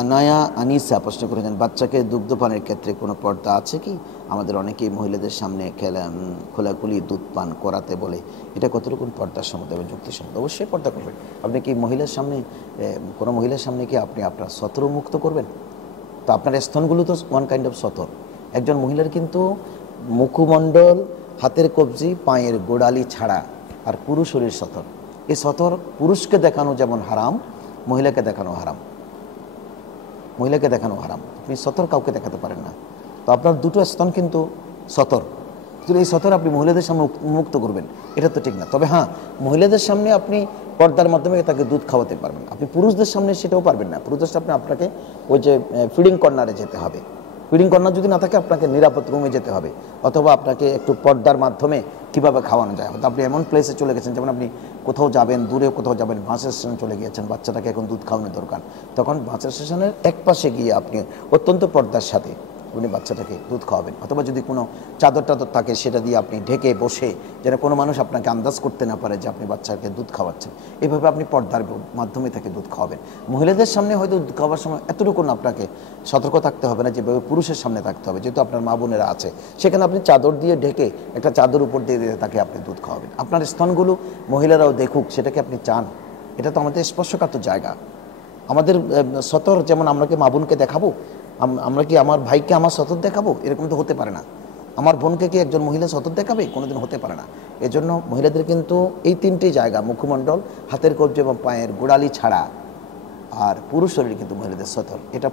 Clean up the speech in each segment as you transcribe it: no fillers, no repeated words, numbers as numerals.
আনায়া আনিসা প্রশ্ন করেছেন, বাচ্চাকে দুগ্ধপানের ক্ষেত্রে কোনো পর্দা আছে কি? আমাদের অনেকেই মহিলাদের সামনে খোলাখুলি দুধ পান করাতে বলে, এটা কতটুকু পর্দার সম্মত এবং যুক্তিসম্মত? অবশ্যই পর্দা করবেন। আপনি কি মহিলার সামনে, কোনো মহিলার সামনে কি আপনি আপনার সতর মুক্ত করবেন? তো আপনার স্তনগুলো তো ওয়ান কাইন্ড অফ সতর। একজন মহিলার কিন্তু মুখমণ্ডল, হাতের কবজি, পায়ের গোড়ালি ছাড়া আর পুরো শরীর সতর। এই সতর পুরুষকে দেখানো যেমন হারাম, মহিলাকে দেখানো হারাম। মহিলাকে দেখানো হারাম, আপনি সতর কাউকে দেখাতে পারেন না। তো আপনার দুটো স্তন কিন্তু সতর, কিন্তু এই সতর আপনি মহিলাদের সামনে মুক্ত করবেন, এটা তো ঠিক না। তবে হ্যাঁ, মহিলাদের সামনে আপনি পর্দার মাধ্যমে তাকে দুধ খাওয়াতে পারবেন। আপনি পুরুষদের সামনে সেটাও পারবেন না। পুরুষদের সামনে আপনাকে ওই যে ফিডিং কর্নারে যেতে হবে। ফিডিং কর্নার যদি না থাকে, আপনাকে নিরাপদ রুমে যেতে হবে, অথবা আপনাকে একটু পর্দার মাধ্যমে কীভাবে খাওয়ানো যায়। হয়তো আপনি এমন প্লেসে চলে গেছেন, যেমন আপনি কোথাও যাবেন, দূরে কোথাও যাবেন, বাসের স্টেশনে চলে গিয়েছেন, বাচ্চাটাকে এখন দুধ খাওয়ানোর দরকার, তখন বাসের স্টেশনের এক পাশে গিয়ে আপনি অত্যন্ত পর্দার সাথে আপনি বাচ্চাটাকে দুধ খাওয়াবেন। অথবা যদি কোনো চাদর টাদর থাকে, সেটা দিয়ে আপনি ঢেকে বসে, যেন কোনো মানুষ আপনাকে আন্দাজ করতে না পারে যে আপনি বাচ্চাকে দুধ খাওয়াচ্ছেন। এইভাবে আপনি পর্দার মাধ্যমে তাকে দুধ খাওয়াবেন। মহিলাদের সামনে হয়তো দুধ খাওয়ার সময় এতটুকু আপনাকে সতর্ক থাকতে হবে না যেভাবে পুরুষের সামনে থাকতে হবে। যেহেতু আপনার মা বোনেরা আছে, সেখানে আপনি চাদর দিয়ে ঢেকে, একটা চাদর উপর দিয়ে তাকে আপনি দুধ খাওয়াবেন। আপনার স্তনগুলো মহিলারাও দেখুক, সেটাকে আপনি চান? এটা তো আমাদের স্পর্শকাতর জায়গা। আমাদের সতর যেমন আমরা কি মা বোনকে দেখাবো? আমরা কি আমার ভাইকে আমার সতর দেখাবো? এরকম তো হতে পারে না। আমার বোনকে কি একজন মহিলা সতর দেখাবে? কোনোদিন হতে পারে না। এজন্য মহিলাদের কিন্তু এই তিনটি জায়গা, মুখমণ্ডল, হাতের কবজি এবং পায়ের গোড়ালি ছাড়া আর পুরুষ শরীর কিন্তু মহিলাদের সতর। এটা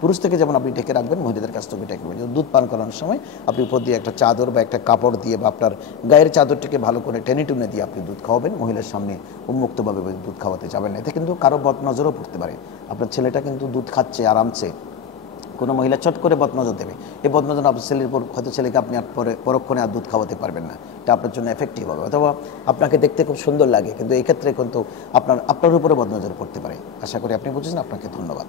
পুরুষ থেকে যেমন আপনি ঢেকে রাখবেন, মহিলাদের কাছ থেকে ঢেকে রাখবেন। দুধ পান করানোর সময় আপনি উপর দিয়ে একটা চাদর বা একটা কাপড় দিয়ে, বা আপনার গায়ের চাদরটিকে ভালো করে টেনে টুনে দিয়ে আপনি দুধ খাওয়াবেন। মহিলার সামনে উন্মুক্তভাবে দুধ খাওয়াতে যাবেন না। এতে কিন্তু কারো বদনজরও পড়তে পারে। আপনার ছেলেটা কিন্তু দুধ খাচ্ছে আরামসে, কোনো মহিলা চট করে বদনজর দেবে, এই বদনজর আপনার ছেলের উপর, হয়তো ছেলেকে আপনি আর পরক্ষণে আর দুধ খাওয়াতে পারবেন না। এটা আপনার জন্য এফেক্টিভ হবে। অথবা আপনাকে দেখতে খুব সুন্দর লাগে, কিন্তু এই ক্ষেত্রে কিন্তু আপনার উপরে বদনজর পড়তে পারে। আশা করি আপনি বুঝেছেন। আপনাকে ধন্যবাদ।